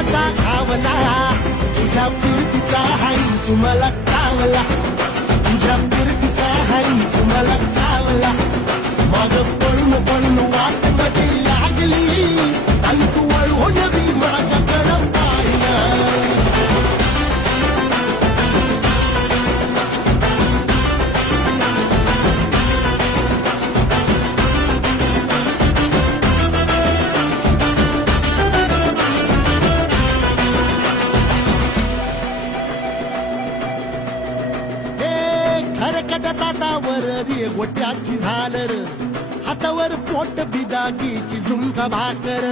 कुणाचा खावला तुझ्या फिरतीचा हाई तुम्हाला चावला तुझ्या फिरतीचा हाई तुम्हाला चावला माग पळून पळून वाट माझी लागली आणि तू वळून बी माझ्याकडं पाहिलं खरकट ताटावर रे गोट्याची झालर हातावर पोट बिदागीची झुमका भाकर